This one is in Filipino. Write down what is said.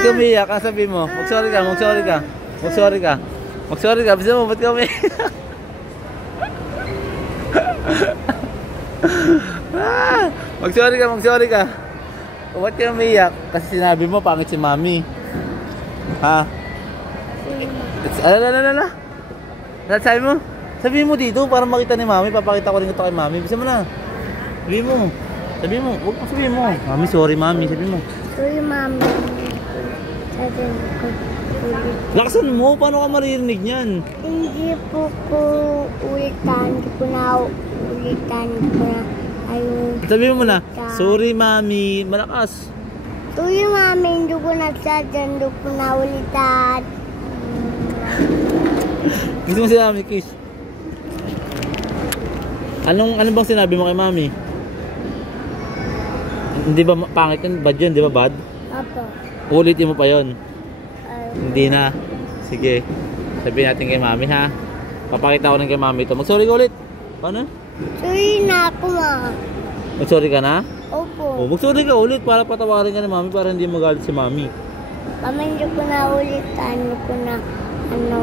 Ba't ka umiiyak? Ang sabi mo? Mag-sorry ka, mag-sorry ka. Mag-sorry ka. Mag-sorry ka. Bisa mo, ba't ka umiiyak? Mag-sorry ka, mag-sorry ka. Ba't ka umiiyak? Kasi sinabi mo, pangit si mami. Ha? Alala. Sabi mo? Sabi mo dito para makita ni mami. Papakita ko rin ito kay mami. Bisa mo na. Sabi mo. Sabi mo. Huwag mo sabi mo. Mami, sorry mami. Sabi mo. Sorry mami. Sabi ko. Lakasan mo. Paano ka maririnig niyan? Hindi po ko ulitan. Hindi ko na ulitan. Hindi ko na ayun. Sabi mo na. Sorry mami. Malakas. Sorry mami. Hindi ko nagsadyan. Hindi ko na ulitan. Gusto mo sinabi, Kiss? Ano bang sinabi mo kay mami? Hindi ba pangit yun? Bad yun, di ba bad? Apo. Ulitin mo pa yun? Hindi na. Sige. Sabihin natin kay mami ha. Papakita ko rin kay mami ito. Mag-sorry ka ulit. Paano? Sorry na ako ma. Mag-sorry ka na? Opo. Mag-sorry ka ulit para patawarin ka ni mami para hindi magalit si mami. Mama, hindi ko na ulitan. Hindi ko na ano.